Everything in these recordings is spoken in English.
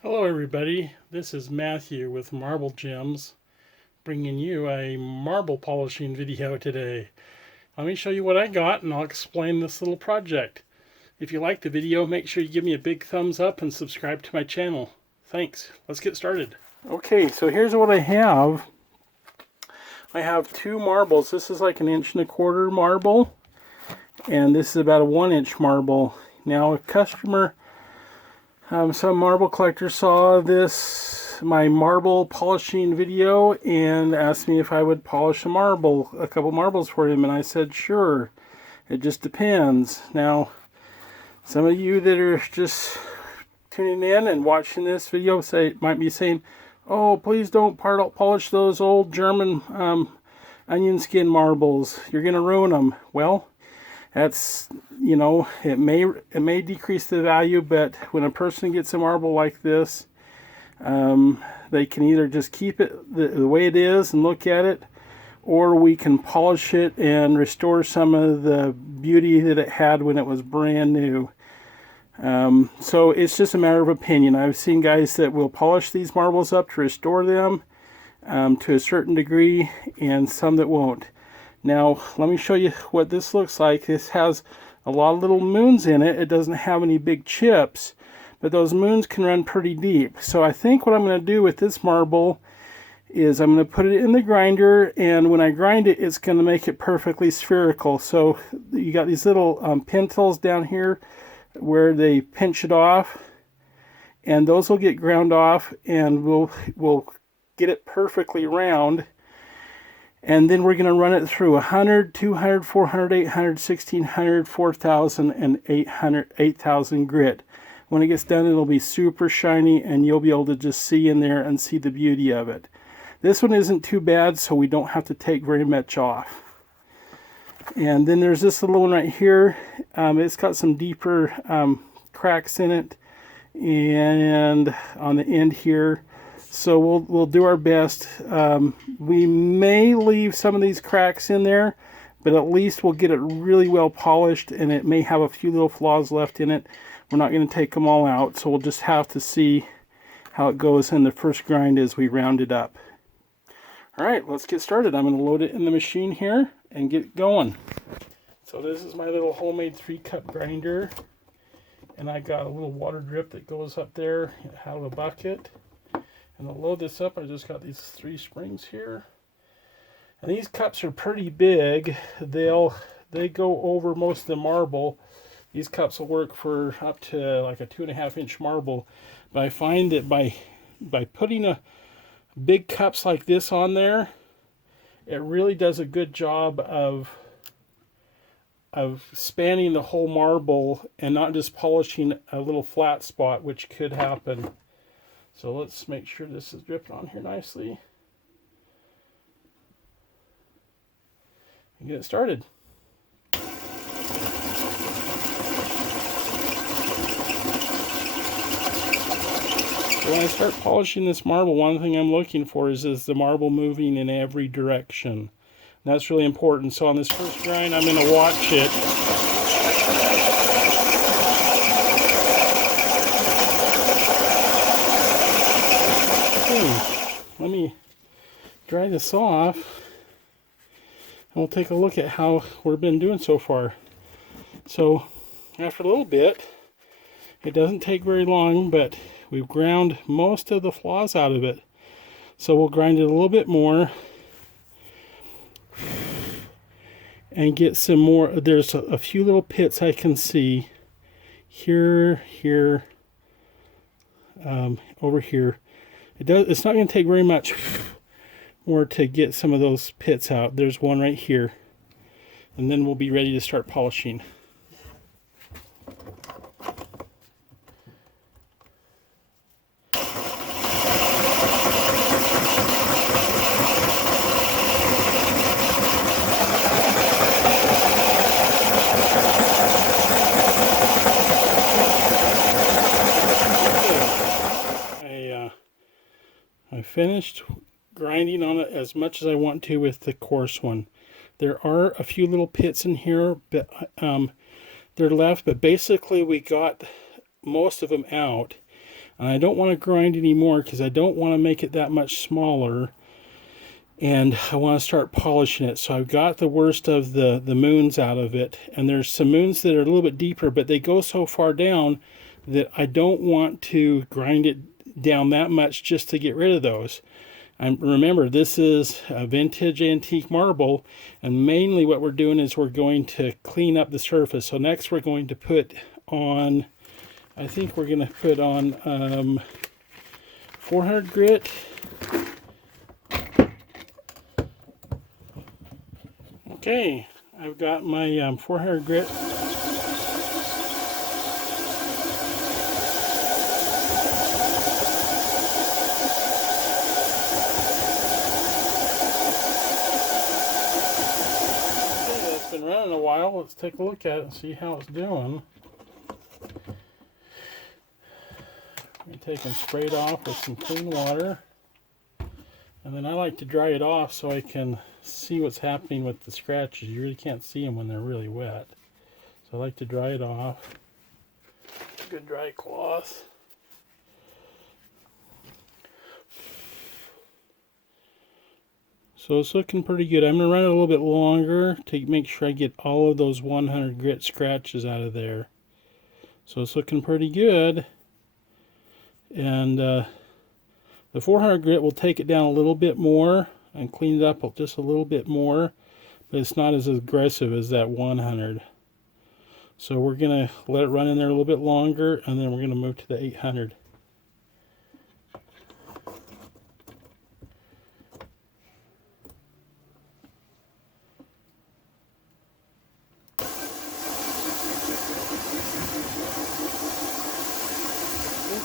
Hello everybody, this is Matthew with Marble Gems, bringing you a marble polishing video today. Let me show you what I got and I'll explain this little project. If you like the video, make sure you give me a big thumbs up and subscribe to my channel. Thanks, let's get started. Okay, so here's what I have. I have two marbles. This is like 1.25 inch marble, and this is about a 1 inch marble. Now a customer, some marble collector saw my marble polishing video and asked me if I would polish a couple marbles for him, and I said sure. It just depends. Now, some of you that are just tuning in and watching this video might be saying, "Oh, please don't polish those old German onion skin marbles. You're going to ruin them." Well, that's, it may decrease the value, but when a person gets a marble like this, they can either just keep it the way it is and look at it, or we can polish it and restore some of the beauty that it had when it was brand new. So it's just a matter of opinion. I've seen guys that will polish these marbles up to restore them to a certain degree, and some that won't. Now, let me show you what this looks like. This has a lot of little moons in it. It doesn't have any big chips, but those moons can run pretty deep. So I think what I'm going to do with this marble is I'm going to put it in the grinder, and when I grind it, it's going to make it perfectly spherical. So you got these little pintles down here where they pinch it off, and those will get ground off, and we'll get it perfectly round. And then we're going to run it through 100, 200, 400, 800, 1600, 4000, and 8,000 grit. When it gets done, it'll be super shiny, and you'll be able to just see in there and see the beauty of it. This one isn't too bad, so we don't have to take very much off. And then there's this little one right here. It's got some deeper cracks in it, and on the end here. So we'll do our best. We may leave some of these cracks in there, but at least we'll get it really well polished, and it may have a few little flaws left in it. We're not going to take them all out, so we'll just have to see how it goes in the first grind as we round it up. Alright, let's get started. I'm going to load it in the machine here and get going. So this is my little homemade 3-cup grinder, and I got a little water drip that goes up there out of a bucket. And to load this up, I just got these 3 springs here. And these cups are pretty big. They go over most of the marble. These cups will work for up to like a 2.5-inch marble. But I find that by putting a big cups like this on there, it really does a good job of spanning the whole marble and not just polishing a little flat spot, which could happen. So let's make sure this is dripping on here nicely and get it started. So when I start polishing this marble, one thing I'm looking for is the marble moving in every direction. And that's really important. So on this first grind, I'm going to watch it. Let me dry this off, and we'll take a look at how we've been doing so far. So after a little bit, it doesn't take very long, but we've ground most of the flaws out of it. So we'll grind it a little bit more and get some more. There's a few little pits I can see here, over here. It's not going to take very much more to get some of those pits out. There's one right here. And then we'll be ready to start polishing. I finished grinding on it as much as I want to with the coarse one. There are a few little pits in here, but they're left, but basically we got most of them out. And I don't want to grind anymore because I don't want to make it that much smaller. And I want to start polishing it. So I've got the worst of the moons out of it. And there's some moons that are a little bit deeper, but they go so far down that I don't want to grind it down that much just to get rid of those. And remember, this is a vintage antique marble, and mainly what we're doing is we're going to clean up the surface. So next we're going to put on, I think we're going to put on 400 grit. Okay, I've got my 400 grit. Been running a while. Let's take a look at it and see how it's doing. We take and spray it off with some clean water, and then I like to dry it off so I can see what's happening with the scratches. You really can't see them when they're really wet, so I like to dry it off. Good dry cloth. So it's looking pretty good. I'm going to run it a little bit longer to make sure I get all of those 100 grit scratches out of there. So it's looking pretty good. And the 400 grit will take it down a little bit more and clean it up just a little bit more. But it's not as aggressive as that 100. So we're going to let it run in there a little bit longer, and then we're going to move to the 800.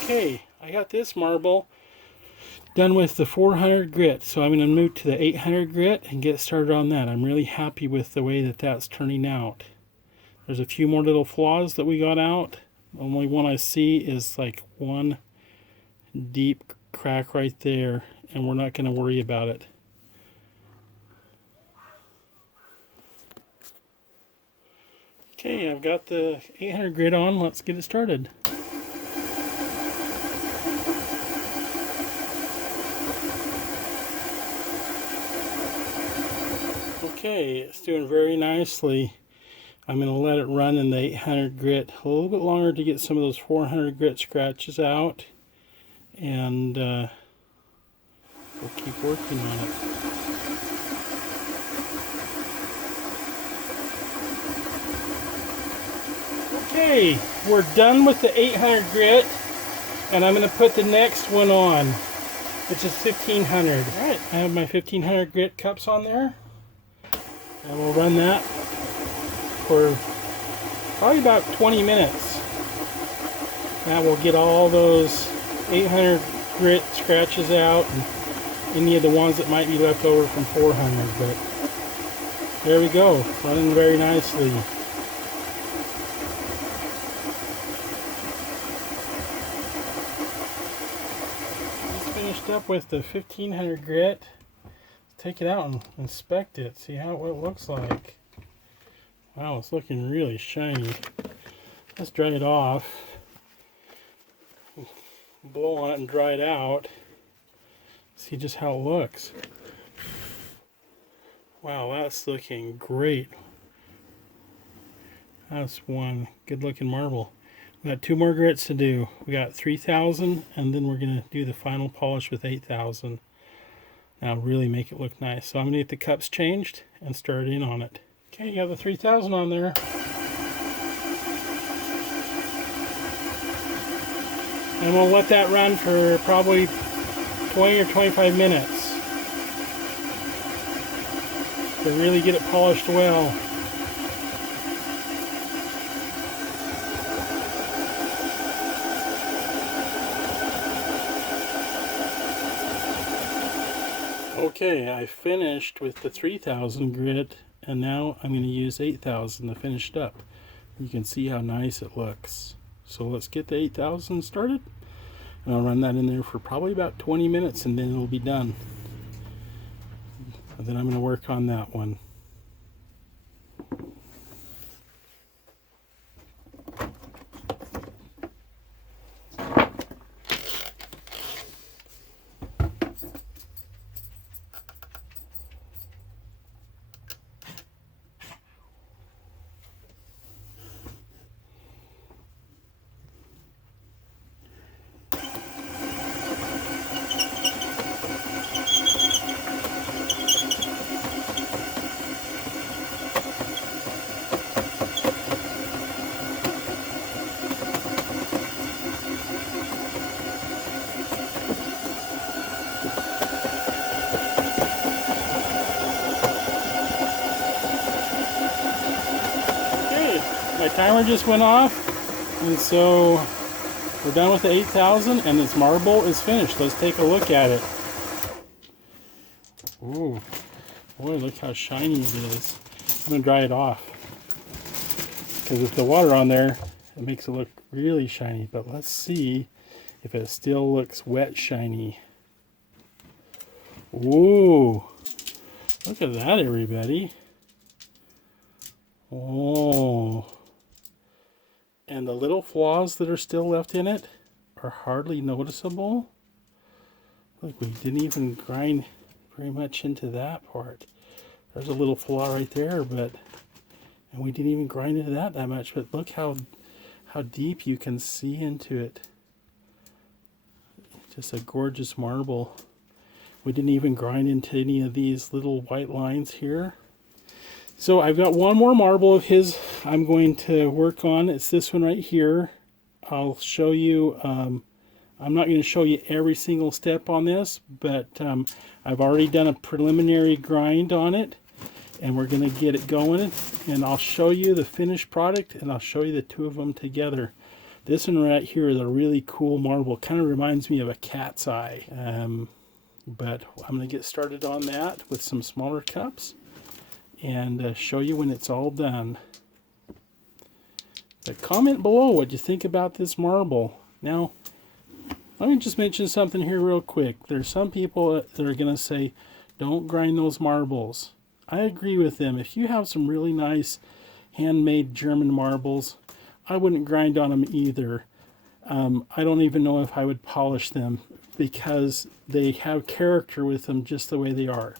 Okay, I got this marble done with the 400 grit, so I'm going to move to the 800 grit and get started on that. I'm really happy with the way that that's turning out. There's a few more little flaws that we got out. The only one I see is like one deep crack right there, and we're not going to worry about it. Okay, I've got the 800 grit on. Let's get it started. Okay, it's doing very nicely. I'm going to let it run in the 800 grit a little bit longer to get some of those 400 grit scratches out, and we'll keep working on it. Okay, we're done with the 800 grit, and I'm going to put the next one on, which is 1500. All right, I have my 1500 grit cups on there. And we'll run that for probably about 20 minutes. That will get all those 800 grit scratches out and any of the ones that might be left over from 400. But there we go, running very nicely. Just finished up with the 1500 grit. Take it out and inspect it, see what it looks like. Wow, it's looking really shiny. Let's dry it off. Blow on it and dry it out. See just how it looks. Wow, that's looking great. That's one good looking marble. We got 2 more grits to do. We got 3000, and then we're going to do the final polish with 8000. Now really make it look nice. So I'm going to get the cups changed and start in on it. Okay, you got the 3000 on there. And we'll let that run for probably 20 or 25 minutes to really get it polished well. Okay, I finished with the 3000 grit, and now I'm going to use 8000 to finish it up. You can see how nice it looks. So let's get the 8000 started, and I'll run that in there for probably about 20 minutes, and then it'll be done. And then I'm going to work on that one. timer just went off, and so we're done with the 8,000, and this marble is finished. Let's take a look at it. Ooh, boy, look how shiny it is. I'm going to dry it off, because with the water on there, it makes it look really shiny. But let's see if it still looks wet shiny. Ooh, look at that, everybody. Oh, and the little flaws that are still left in it are hardly noticeable. Look, we didn't even grind very much into that part. There's a little flaw right there, and we didn't even grind into that much. But look how deep you can see into it. Just a gorgeous marble. We didn't even grind into any of these little white lines here. So I've got one more marble of his I'm going to work on. It's this one right here. I'll show you, I'm not going to show you every single step on this, but I've already done a preliminary grind on it, and we're going to get it going, and I'll show you the finished product, and I'll show you the two of them together. This one right here is a really cool marble. Kind of reminds me of a cat's eye. But I'm going to get started on that with some smaller cups and show you when it's all done. But comment below what you think about this marble. Now, let me just mention something here real quick. There's some people that are going to say, don't grind those marbles. I agree with them. If you have some really nice handmade German marbles, I wouldn't grind on them either. I don't even know if I would polish them, because they have character with them just the way they are.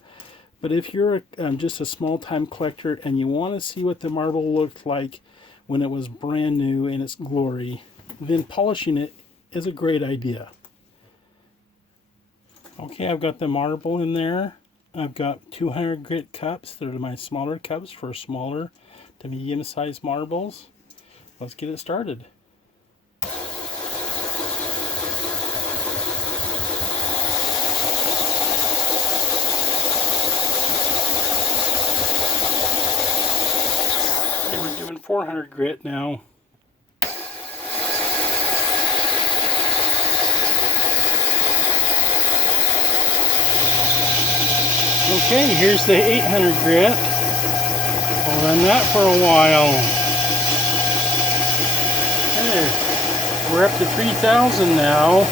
But if you're just a small-time collector and you want to see what the marble looked like when it was brand new in its glory, then polishing it is a great idea. Okay, I've got the marble in there. I've got 200 grit cups. They're my smaller cups for smaller to medium-sized marbles. Let's get it started. Okay, we're doing 400 grit now. Okay, here's the 800 grit. We'll run that for a while. Okay, we're up to 3,000 now.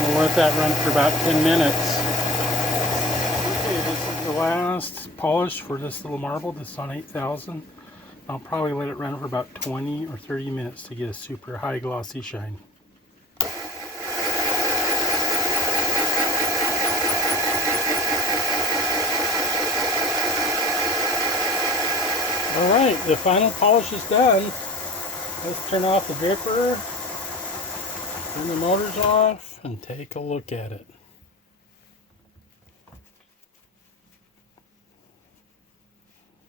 We'll let that run for about 10 minutes. Okay, this is the last polish for this little marble. This is on 8,000. I'll probably let it run for about 20 or 30 minutes to get a super high glossy shine. Alright, the final polish is done. Let's turn off the dripper, turn the motors off, and take a look at it.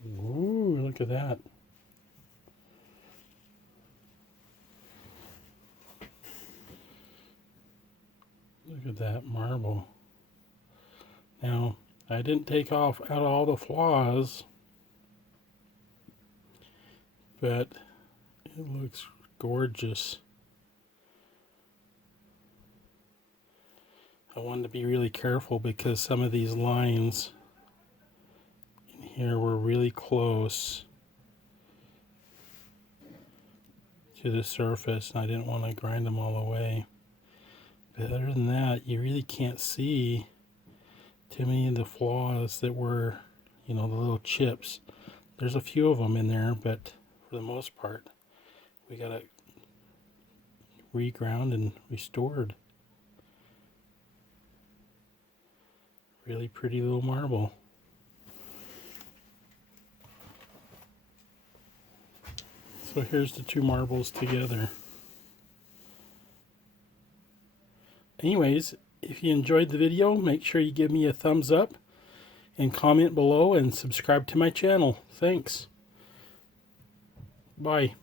Ooh, look at that. Look at that marble. Now, I didn't take out all the flaws, but it looks gorgeous. I wanted to be really careful because some of these lines in here were really close to the surface, and I didn't want to grind them all away. But other than that, you really can't see too many of the flaws that were, you know, the little chips. There's a few of them in there, but for the most part, we got it reground and restored. Really pretty little marble. So here's the two marbles together. Anyways, if you enjoyed the video, make sure you give me a thumbs up and comment below and subscribe to my channel. Thanks. Bye.